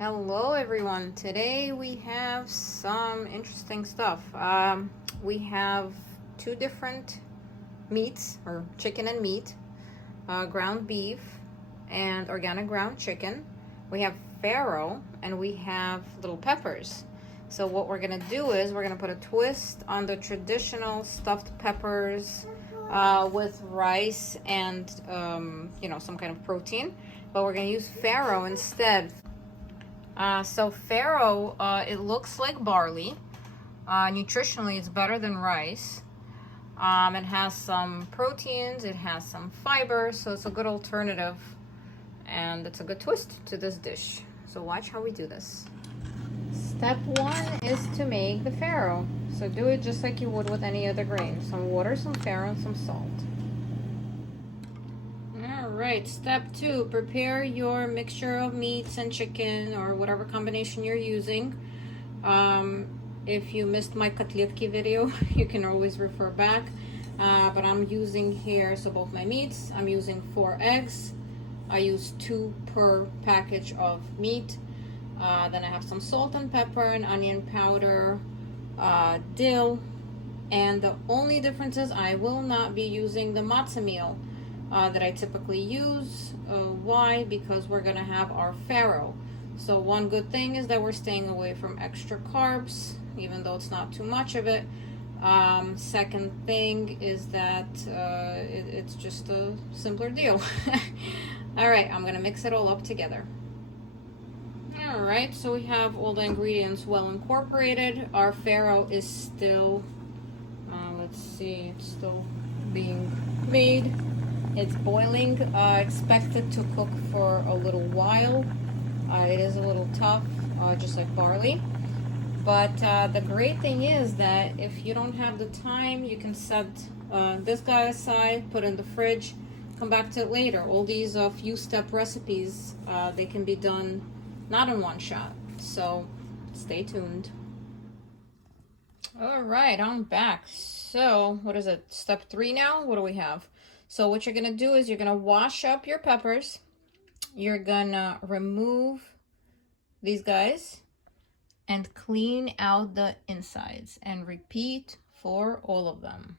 Hello everyone. Today we have some interesting stuff. We have two different meats, or chicken and meat, ground beef and organic ground chicken. We have farro and we have little peppers. So what we're gonna do is we're gonna put a twist on the traditional stuffed peppers with rice and some kind of protein, but we're gonna use farro instead. So farro, it looks like barley. Nutritionally, it's better than rice. It has some proteins, it has some fiber, so it's a good alternative. And it's a good twist to this dish. So watch how we do this. Step one is to make the farro. So do it just like you would with any other grain. Some water, some farro, and some salt. Alright, step two, prepare your mixture of meats and chicken or whatever combination you're using. If you missed my kotletki video, you can always refer back. But I'm using here, so both my meats, I'm using 4 eggs. I use 2 per package of meat. Then I have some salt and pepper and onion powder, dill. And the only difference is I will not be using the matzah meal that I typically use. Why? Because we're gonna have our farro. So one good thing is that we're staying away from extra carbs, even though it's not too much of it. Second thing is that it's just a simpler deal. All right, I'm gonna mix it all up together. All right, so we have all the ingredients well incorporated. Our farro is still, let's see, it's still being made. It's boiling. Expect it to cook for a little while. It is a little tough, just like barley. But the great thing is that if you don't have the time, you can set this guy aside, put it in the fridge, come back to it later. All these few step recipes, they can be done not in one shot. So stay tuned. All right, I'm back. So what is it? Step 3 now? What do we have? So what you're gonna do is you're gonna wash up your peppers. You're gonna remove these guys and clean out the insides, and repeat for all of them.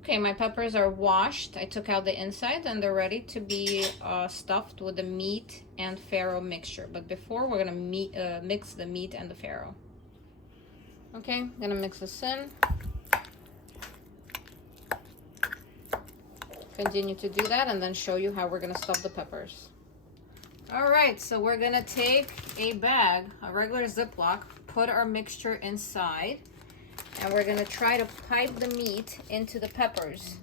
Okay, my peppers are washed. I took out the inside and they're ready to be stuffed with the meat and farro mixture. But before, we're gonna mix the meat and the farro. Okay, I'm gonna mix this in. Continue to do that and then show you how we're gonna stuff the peppers. All right, so we're gonna take a bag, a regular Ziploc, put our mixture inside, and we're gonna try to pipe the meat into the peppers.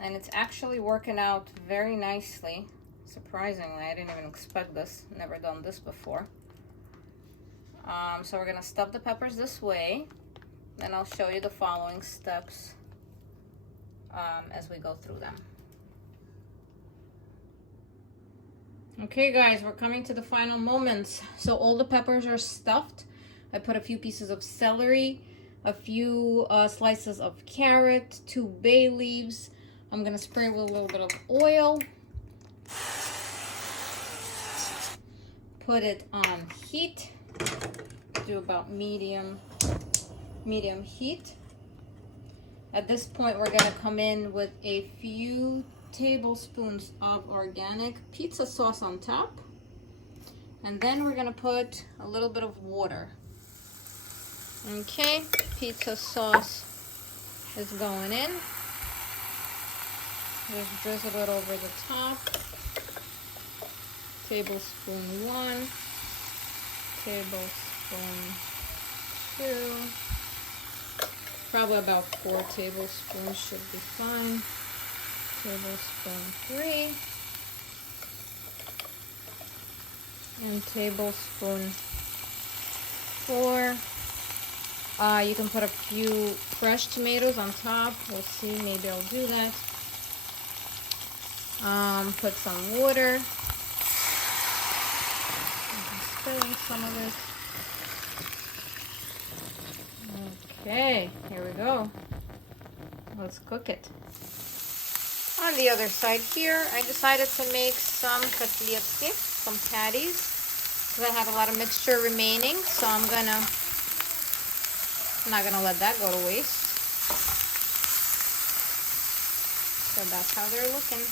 And it's actually working out very nicely. Surprisingly, I didn't even expect this, never done this before. So we're gonna stuff the peppers this way, then I'll show you the following steps as we go through them. Okay guys, we're coming to the final moments. So all the peppers are stuffed. I put a few pieces of celery, a few slices of carrot, 2 bay leaves. I'm gonna spray with a little bit of oil. Put it on heat. Do about medium heat. At this point, we're gonna come in with a few tablespoons of organic pizza sauce on top. And then we're gonna put a little bit of water. Okay, pizza sauce is going in. Just drizzle it over the top. Tablespoon 1, tablespoon 2. Probably about 4 tablespoons should be fine. Tablespoon 3. And tablespoon 4. You can put a few fresh tomatoes on top. We'll see, maybe I'll do that. Put some water. I'm spilling some of this. Okay, here we go. Let's cook it. On the other side here, I decided to make some котлетки, some patties, because I have a lot of mixture remaining, so I'm not gonna let that go to waste. So that's how they're looking.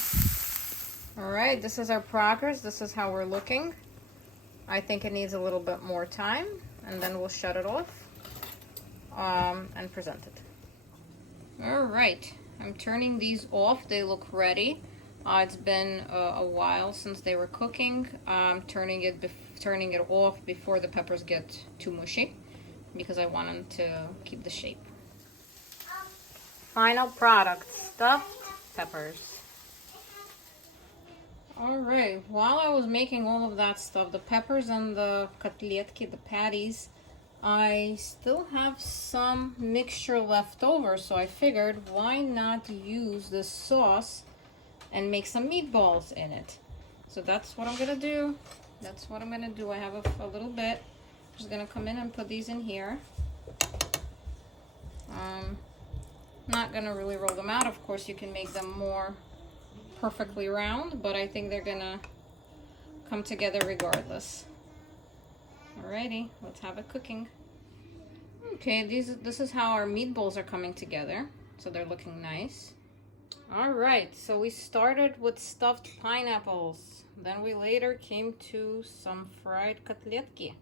All right, this is our progress. This is how we're looking. I think it needs a little bit more time, and then we'll shut it off and present it. All right, I'm turning these off. They look ready. It's been a while since they were cooking. I'm turning it off before the peppers get too mushy, because I want them to keep the shape. Final product, stuffed peppers. All right, while I was making all of that stuff, the peppers and the котлетки, the patties, I still have some mixture left over, so I figured why not use this sauce and make some meatballs in it. So that's what I'm gonna do. I have a little bit. I'm just gonna come in and put these in here. Not gonna really roll them out. Of course, you can make them more perfectly round, but I think they're gonna come together regardless. Alrighty, let's have it cooking. Okay, this is how our meatballs are coming together. So they're looking nice. Alright, so we started with stuffed pineapples. Then we later came to some fried котлетки.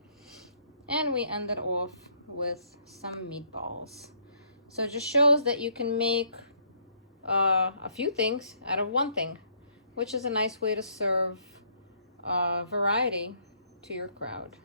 And we ended off with some meatballs. So it just shows that you can make a few things out of one thing, which is a nice way to serve variety to your crowd.